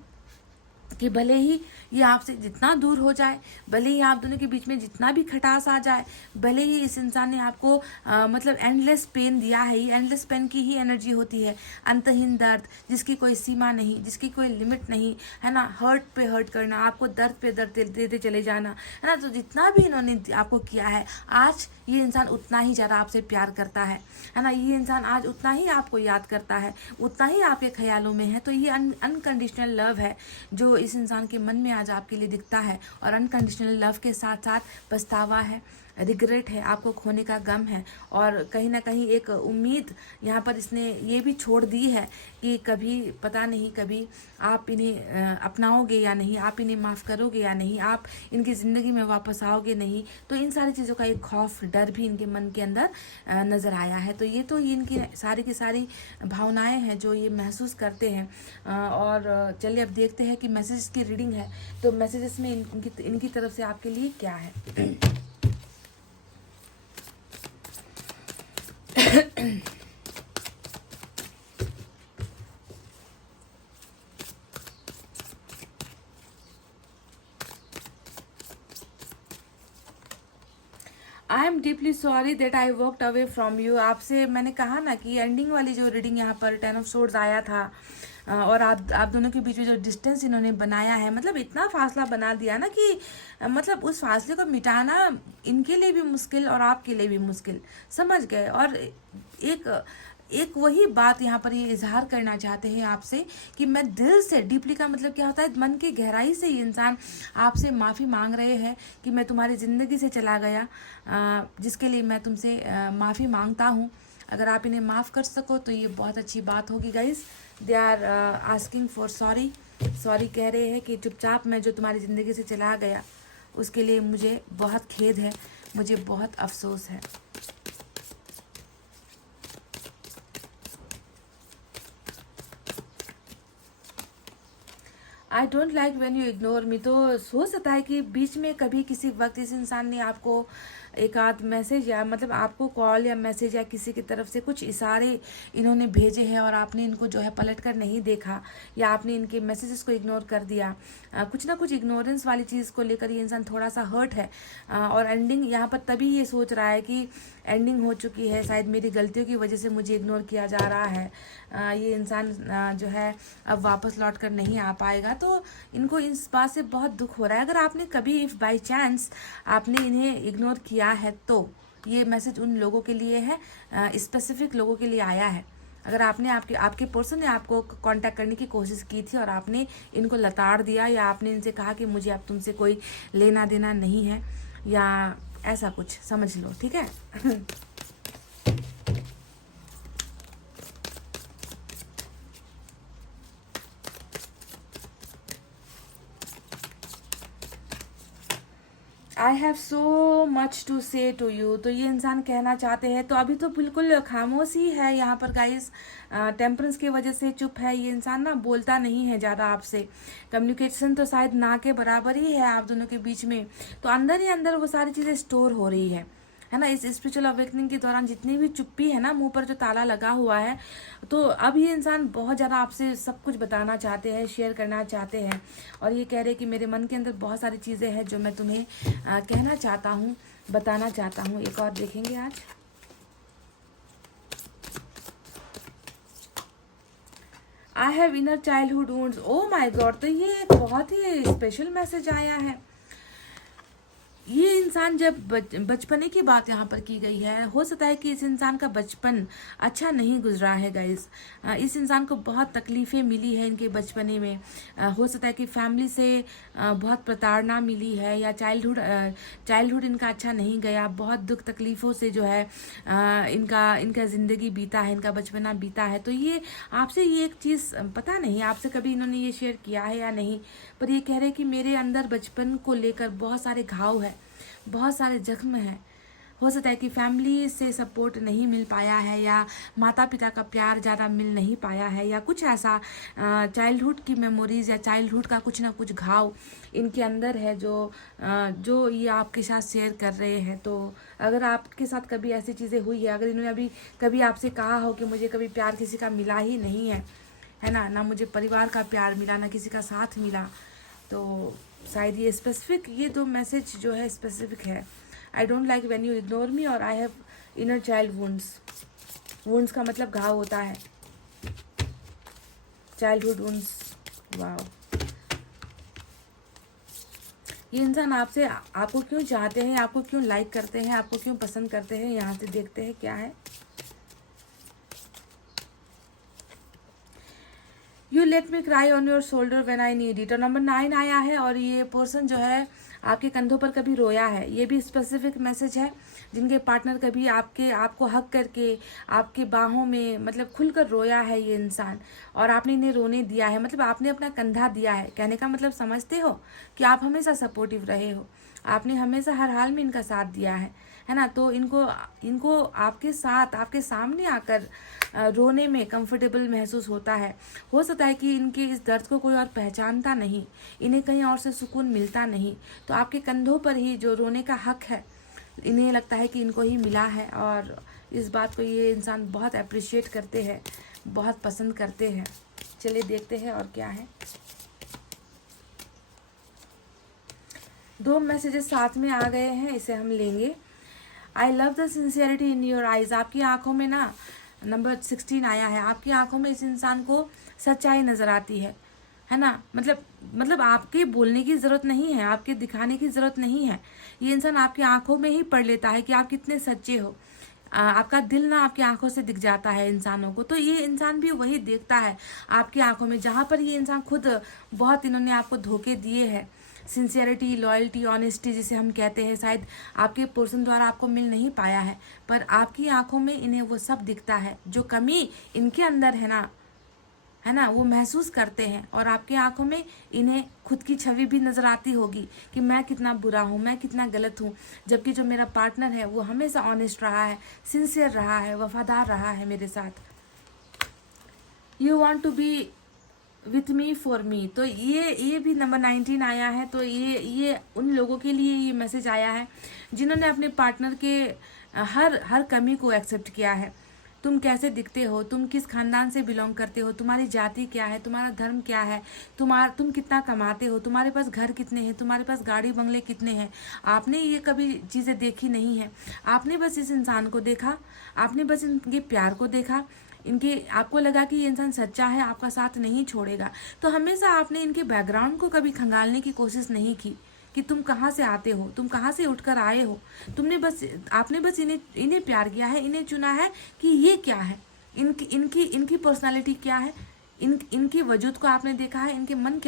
कि भले ही ये आपसे जितना दूर हो जाए, भले ही आप दोनों के बीच में जितना भी खटास आ जाए, भले ही इस इंसान ने आपको मतलब एंडलेस पेन दिया है, ये एंडलेस पेन की ही एनर्जी होती है, अंतहीन दर्द जिसकी कोई सीमा नहीं, जिसकी कोई लिमिट नहीं, है ना, हर्ट पे हर्ट करना, आपको दर्द पे दर्द देते चले जाना, है ना। तो जितना भी इन्होंने आपको किया है, आज ये इंसान उतना ही ज़्यादा आपसे प्यार करता है ना, ये इंसान आज उतना ही आपको याद करता है, उतना ही आपके ख्यालों में है। तो ये अनकंडीशनल लव है जो इस इंसान के मन में आज आपके लिए दिखता है, और अनकंडीशनल लव के साथ साथ पछतावा है, रिग्रेट है, आपको खोने का गम है, और कहीं ना कहीं एक उम्मीद यहाँ पर इसने ये भी छोड़ दी है कि कभी पता नहीं कभी आप इन्हें अपनाओगे या नहीं, आप इन्हें माफ़ करोगे या नहीं, आप इनकी ज़िंदगी में वापस आओगे नहीं। तो इन सारी चीज़ों का एक खौफ, डर भी इनके मन के अंदर नज़र आया है। तो ये इनकी सारी की सारी भावनाएं हैं जो ये महसूस करते हैं। और चलिए अब देखते हैं कि मैसेज की रीडिंग है, तो मैसेजेस में इनकी तरफ से आपके लिए क्या है। I am deeply sorry that I walked away from you. आपसे मैंने कहा ना कि एंडिंग वाली जो रीडिंग यहाँ पर 10 ऑफ सोर्ड्स आया था, और आप दोनों के बीच में जो डिस्टेंस इन्होंने बनाया है, मतलब इतना फासला बना दिया ना कि मतलब उस फासले को मिटाना इनके लिए भी मुश्किल और आपके लिए भी मुश्किल, समझ गए। और एक वही बात यहाँ पर ये इजहार करना चाहते हैं आपसे कि मैं दिल से, डीपली का मतलब क्या होता है, मन की गहराई से ये इंसान आपसे माफ़ी मांग रहे हैं कि मैं तुम्हारी ज़िंदगी से चला गया, जिसके लिए मैं तुमसे माफ़ी मांगता हूँ। अगर आप इन्हें माफ़ कर सको तो ये बहुत अच्छी बात होगी guys. They are asking for sorry कह रहे हैं कि चुपचाप मैं जो तुम्हारी ज़िंदगी से चला गया, उसके लिए मुझे बहुत खेद है, मुझे बहुत अफसोस है। I don't like when you ignore मी। तो हो सकता है कि बीच में कभी किसी वक्त इस इंसान ने आपको एक आध मैसेज या मतलब आपको कॉल या मैसेज या किसी की तरफ से कुछ इशारे इन्होंने भेजे हैं और आपने इनको जो है पलट कर नहीं देखा या आपने इनके मैसेजेस को इग्नोर कर दिया। कुछ ना कुछ इग्नोरेंस वाली चीज़ को लेकर ये इंसान थोड़ा सा हर्ट है और एंडिंग यहाँ पर तभी ये सोच रहा है कि एंडिंग हो चुकी है, शायद मेरी गलतियों की वजह से मुझे इग्नोर किया जा रहा है। ये इंसान जो है अब वापस लौट कर नहीं आ पाएगा, तो इनको इस बात से बहुत दुख हो रहा है। अगर आपने कभी इफ़ बाई चांस आपने इन्हें इग्नोर किया है तो ये मैसेज उन लोगों के लिए है, स्पेसिफिक लोगों के लिए आया है। अगर आपने आपके पर्सन ने आपको कांटेक्ट करने की कोशिश की थी और आपने इनको लताड़ दिया या आपने इनसे कहा कि मुझे अब तुमसे कोई लेना देना नहीं है या ऐसा कुछ समझ लो, ठीक है। I have so much to say to you. तो ये इंसान कहना चाहते हैं, तो अभी तो बिल्कुल खामोश ही है यहाँ पर गाइस, टेम्परेंस की वजह से चुप है ये इंसान ना, बोलता नहीं है ज़्यादा आपसे। कम्युनिकेशन तो शायद ना के बराबर ही है आप दोनों के बीच में, तो अंदर ही अंदर वो सारी चीज़ें स्टोर हो रही है ना। इस स्पिरिचुअल अवेकनिंग के दौरान जितनी भी चुप्पी है ना, मुंह पर जो ताला लगा हुआ है, तो अब ये इंसान बहुत ज़्यादा आपसे सब कुछ बताना चाहते हैं, शेयर करना चाहते हैं और ये कह रहे हैं कि मेरे मन के अंदर बहुत सारी चीज़ें हैं जो मैं तुम्हें कहना चाहता हूँ, बताना चाहता हूँ। एक और देखेंगे आज। I have inner childhood wounds. Oh my God, तो ये एक बहुत ही स्पेशल मैसेज आया है। ये इंसान जब बचपने की बात यहाँ पर की गई है, हो सकता है कि इस इंसान का बचपन अच्छा नहीं गुजरा है गाइस। इस इंसान को बहुत तकलीफ़ें मिली है इनके बचपने में। हो सकता है कि फैमिली से बहुत प्रताड़ना मिली है या चाइल्डहुड इनका अच्छा नहीं गया, बहुत दुख तकलीफ़ों से जो है इनका ज़िंदगी बीता है, इनका बचपना बीता है। तो ये आपसे ये एक चीज़ पता नहीं आपसे कभी इन्होंने ये शेयर किया है या नहीं, पर ये कह रहे हैं कि मेरे अंदर बचपन को लेकर बहुत सारे घाव है, बहुत सारे जख्म हैं। हो सकता है कि फैमिली से सपोर्ट नहीं मिल पाया है या माता पिता का प्यार ज़्यादा मिल नहीं पाया है या कुछ ऐसा चाइल्डहुड की मेमोरीज़ या चाइल्डहुड का कुछ ना कुछ घाव इनके अंदर है जो ये आपके साथ शेयर कर रहे हैं। तो अगर आपके साथ कभी ऐसी चीज़ें हुई है, अगर इन्होंने अभी कभी आपसे कहा हो कि मुझे कभी प्यार किसी का मिला ही नहीं है ना मुझे परिवार का प्यार मिला, ना किसी का साथ मिला, तो शायद ये स्पेसिफिक ये दो मैसेज जो है स्पेसिफिक है। I don't like when you ignore me और I have inner child wounds. Wounds का मतलब घाव होता है, चाइल्डहुड वुंड्स। वाओ, ये इंसान आपको क्यों चाहते हैं, आपको क्यों लाइक करते हैं, आपको क्यों पसंद करते हैं, यहाँ से देखते हैं क्या है। You let me cry on your shoulder when I need it. और नंबर 9 आया है और ये पर्सन जो है आपके कंधों पर कभी रोया है, ये भी स्पेसिफिक मैसेज है। जिनके पार्टनर कभी आपको हक करके आपके बाहों में मतलब खुलकर रोया है ये इंसान और आपने इन्हें रोने दिया है, मतलब आपने अपना कंधा दिया है। कहने का मतलब समझते हो कि आप हमेशा सपोर्टिव रहे हो, आपने हमेशा हर हाल में इनका साथ दिया है ना। तो इनको आपके साथ आपके सामने आकर रोने में कंफर्टेबल महसूस होता है। हो सकता है कि इनके इस दर्द को कोई और पहचानता नहीं, इन्हें कहीं और से सुकून मिलता नहीं, तो आपके कंधों पर ही जो रोने का हक है इन्हें लगता है कि इनको ही मिला है और इस बात को ये इंसान बहुत अप्रिशिएट करते हैं, बहुत पसंद करते हैं। चलिए देखते हैं और क्या है। 2 मैसेजेस साथ में आ गए हैं, इसे हम लेंगे। I love the sincerity in your eyes. आपकी आंखों में ना नंबर 16 आया है, आपकी आंखों में इस इंसान को सच्चाई नज़र आती है ना। मतलब आपके बोलने की ज़रूरत नहीं है, आपके दिखाने की ज़रूरत नहीं है, ये इंसान आपकी आंखों में ही पढ़ लेता है कि आप कितने सच्चे हो। आपका दिल ना आपकी आंखों से दिख जाता है इंसानों को, तो ये इंसान भी वही देखता है आपकी आंखों में, जहाँ पर ये इंसान खुद बहुत इन्होंने आपको धोखे दिए हैं। सिंसियरिटी, लॉयल्टी, ऑनेस्टी जिसे हम कहते हैं, शायद आपके पर्सन द्वारा आपको मिल नहीं पाया है, पर आपकी आंखों में इन्हें वो सब दिखता है जो कमी इनके अंदर है ना, है ना, वो महसूस करते हैं और आपकी आंखों में इन्हें खुद की छवि भी नज़र आती होगी कि मैं कितना बुरा हूँ, मैं कितना गलत हूँ, जबकि जो मेरा पार्टनर है वो हमेशा ऑनेस्ट रहा है, सिंसियर रहा है, वफादार रहा है मेरे साथ। You want to be with me for me, तो ये भी नंबर 19 आया है। तो ये उन लोगों के लिए ये मैसेज आया है जिन्होंने अपने पार्टनर के हर कमी को एक्सेप्ट किया है। तुम कैसे दिखते हो, तुम किस खानदान से बिलोंग करते हो, तुम्हारी जाति क्या है, तुम्हारा धर्म क्या है, तुम कितना कमाते हो, तुम्हारे पास घर कितने हैं, तुम्हारे पास गाड़ी बंगले कितने हैं, आपने ये कभी चीज़ें देखी नहीं है। आपने बस इस इंसान को देखा, आपने बस इनके प्यार को देखा, इनके आपको लगा कि ये इंसान सच्चा है, आपका साथ नहीं छोड़ेगा। तो हमेशा आपने इनके बैकग्राउंड को कभी खंगालने की कोशिश नहीं की कि तुम कहाँ से आते हो, तुम कहाँ से उठकर आए हो। आपने बस इन्हें प्यार किया है, इन्हें चुना है कि ये क्या है, इनकी पर्सनालिटी क्या है, इनके वजूद को आपने देखा है, इनके मन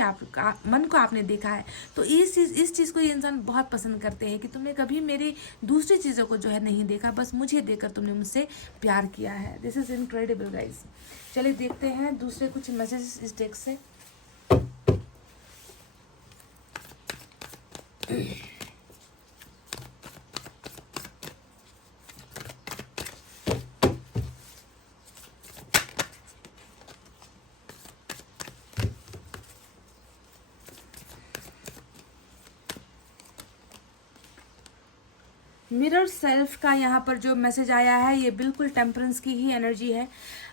को आपने देखा है। तो इस चीज़ को ये इंसान बहुत पसंद करते हैं कि तुमने कभी मेरी दूसरी चीज़ों को जो है नहीं देखा, बस मुझे देखकर तुमने मुझसे प्यार किया है। This is incredible guys. चलिए देखते हैं दूसरे कुछ मैसेज इस टेक्स्ट से। मिरर सेल्फ का यहाँ पर जो मैसेज आया है ये बिल्कुल टेम्परेंस की ही एनर्जी है।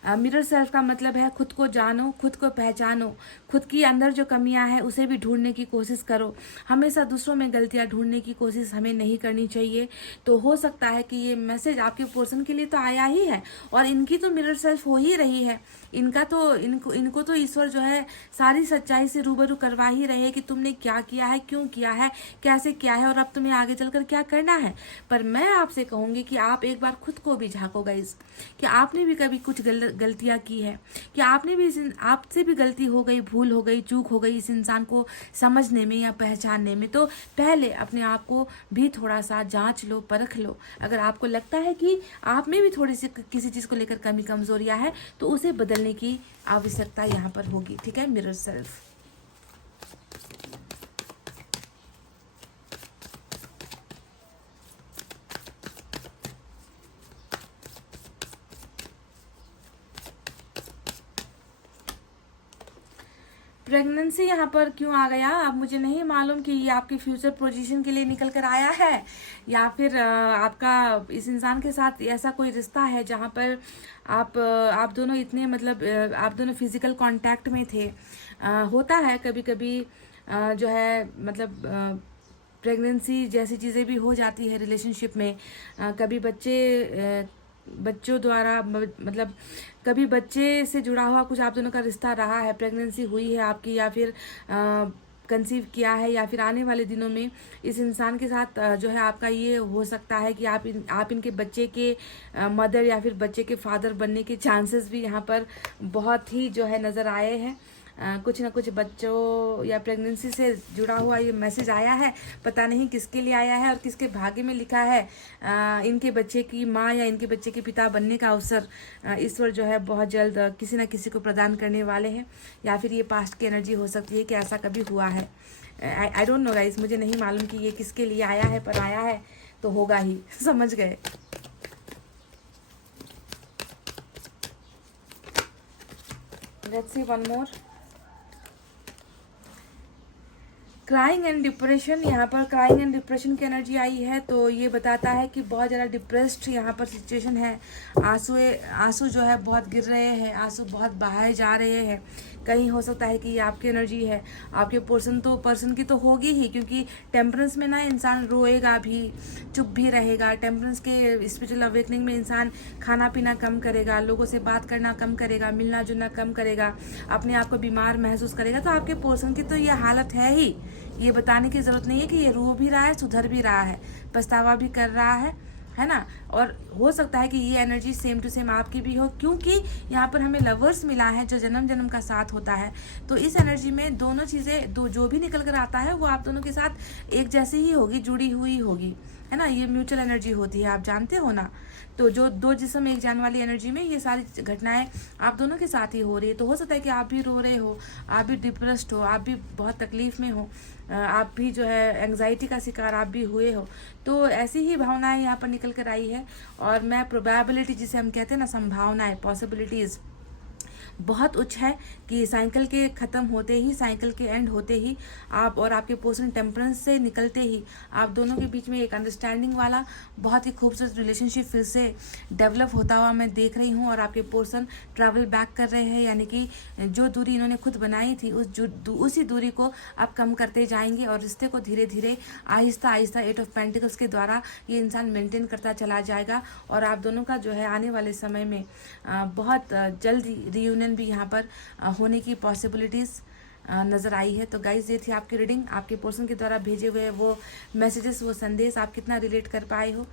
मिरर सेल्फ का मतलब है खुद को जानो, खुद को पहचानो, खुद की अंदर जो कमियां हैं उसे भी ढूंढने की कोशिश करो। हमेशा दूसरों में गलतियां ढूंढने की कोशिश हमें नहीं करनी चाहिए। तो हो सकता है कि ये मैसेज आपके पर्सन के लिए तो आया ही है और इनकी तो मिरर सेल्फ हो ही रही है। इनको तो ईश्वर जो है सारी सच्चाई से रूबरू करवा ही रहे हैं कि तुमने क्या किया है, क्यों किया है, कैसे किया है और अब तुम्हें आगे चलकर क्या करना है। पर मैं आपसे कहूंगी कि आप एक बार खुद को भी झांको गाइस, कि आपने भी कभी कुछ गलतियां की है, कि आपसे भी गलती हो गई, भूल हो गई, चूक हो गई इस इंसान को समझने में या पहचानने में। तो पहले अपने आप को भी थोड़ा सा जांच लो, परख लो। अगर आपको लगता है कि आप में भी थोड़ी सी किसी चीज को लेकर कमी कमजोरियां है तो उसे बदलने की आवश्यकता यहाँ पर होगी। ठीक है, मिरर सेल्फ। प्रेगनेंसी यहाँ पर क्यों आ गया अब मुझे नहीं मालूम कि ये आपकी फ्यूचर पोजीशन के लिए निकल कर आया है या फिर आपका इस इंसान के साथ ऐसा कोई रिश्ता है जहाँ पर आप दोनों इतने मतलब आप दोनों फिजिकल कांटेक्ट में थे। होता है कभी कभी जो है मतलब प्रेगनेंसी जैसी चीज़ें भी हो जाती है रिलेशनशिप में। कभी बच्चों द्वारा मतलब कभी बच्चे से जुड़ा हुआ कुछ आप दोनों का रिश्ता रहा है, प्रेगनेंसी हुई है आपकी या फिर कंसीव किया है या फिर आने वाले दिनों में इस इंसान के साथ जो है आपका ये हो सकता है कि आप इनके बच्चे के मदर या फिर बच्चे के फादर बनने के चांसेस भी यहाँ पर बहुत ही जो है नज़र आए हैं। कुछ ना कुछ बच्चों या प्रेगनेंसी से जुड़ा हुआ ये मैसेज आया है, पता नहीं किसके लिए आया है और किसके भाग्य में लिखा है। इनके बच्चे की माँ या इनके बच्चे के पिता बनने का अवसर ईश्वर जो है बहुत जल्द किसी न किसी को प्रदान करने वाले हैं, या फिर ये पास्ट की एनर्जी हो सकती है कि ऐसा कभी हुआ है। आई डोंट नो गाइस, मुझे नहीं मालूम कि ये किसके लिए आया है, पर आया है तो होगा ही, समझ गए। Let's see one more. Crying and depression, यहाँ पर क्राइंग एंड डिप्रेशन की एनर्जी आई है तो ये बताता है कि बहुत ज़्यादा डिप्रेस्ड यहाँ पर सिचुएशन है। आंसू जो है बहुत गिर रहे हैं, आंसू बहुत बहाए जा रहे हैं। कहीं हो सकता है कि ये आपकी एनर्जी है, आपके पर्सन की तो होगी ही, क्योंकि टेम्परेंस में ना इंसान रोएगा भी, चुप भी रहेगा। टेम्परेंस के स्पिरिचुअल अवेकनिंग में इंसान खाना पीना कम करेगा, लोगों से बात करना कम करेगा, मिलना जुलना कम करेगा, अपने आप को बीमार महसूस करेगा। तो आपके पर्सन की तो ये हालत है ही, ये बताने की ज़रूरत नहीं है कि ये रो भी रहा है, सुधर भी रहा है, पछतावा भी कर रहा है ना। और हो सकता है कि ये एनर्जी सेम टू सेम आपकी भी हो, क्योंकि यहाँ पर हमें लवर्स मिला है जो जन्म जन्म का साथ होता है। तो इस एनर्जी में दोनों चीज़ें जो भी निकल कर आता है वो आप दोनों के साथ एक जैसी ही होगी, जुड़ी हुई होगी, है ना। ये म्यूचुअल एनर्जी होती है, आप जानते हो ना। तो जो दो जिस्म एक जान वाली एनर्जी में ये सारी घटनाएं आप दोनों के साथ ही हो रही है। तो हो सकता है कि आप भी रो रहे हो, आप भी डिप्रेस्ड हो, आप भी बहुत तकलीफ में हो, आप भी जो है एंग्जाइटी का शिकार आप भी हुए हो। तो ऐसी ही भावनाएं यहाँ पर निकल कर आई है। और मैं प्रोबेबिलिटी जिसे हम कहते हैं ना, संभावनाएं, पॉसिबिलिटीज़ बहुत उच्च है कि साइकिल के ख़त्म होते ही, साइकिल के एंड होते ही आप और आपके पर्सन टेम्परेंस से निकलते ही आप दोनों के बीच में एक अंडरस्टैंडिंग वाला बहुत ही खूबसूरत रिलेशनशिप फिर से डेवलप होता हुआ मैं देख रही हूँ। और आपके पर्सन ट्रैवल बैक कर रहे हैं, यानी कि जो दूरी इन्होंने खुद बनाई थी उसी दूरी को आप कम करते जाएंगे और रिश्ते को धीरे धीरे आहिस्ता आहिस्ता 8 ऑफ पेंटिकल्स के द्वारा ये इंसान मेंटेन करता चला जाएगा। और आप दोनों का जो है आने वाले समय में बहुत जल्दी रियूनियन भी यहाँ पर होने की पॉसिबिलिटीज़ नज़र आई है। तो गाइज, ये थी आपकी रीडिंग। आपके पर्सन के द्वारा भेजे हुए वो मैसेजेस, वो संदेश आप कितना रिलेट कर पाए हो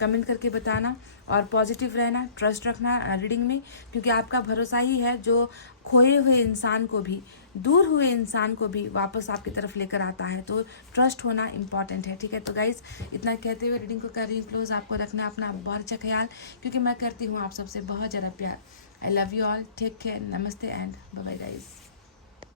कमेंट करके बताना। और पॉजिटिव रहना, ट्रस्ट रखना रीडिंग में, क्योंकि आपका भरोसा ही है जो खोए हुए इंसान को भी, दूर हुए इंसान को भी वापस आपकी तरफ लेकर आता है। तो ट्रस्ट होना इम्पॉर्टेंट है, ठीक है। तो गाइज, इतना कहते हुए रीडिंग को कर रही हूँ क्लोज। आपको रखना अपना बहुत अच्छा ख्याल, क्योंकि मैं करती हूँ आप सबसे बहुत ज़्यादा प्यार। I love you all. Take care. Namaste and bye bye guys.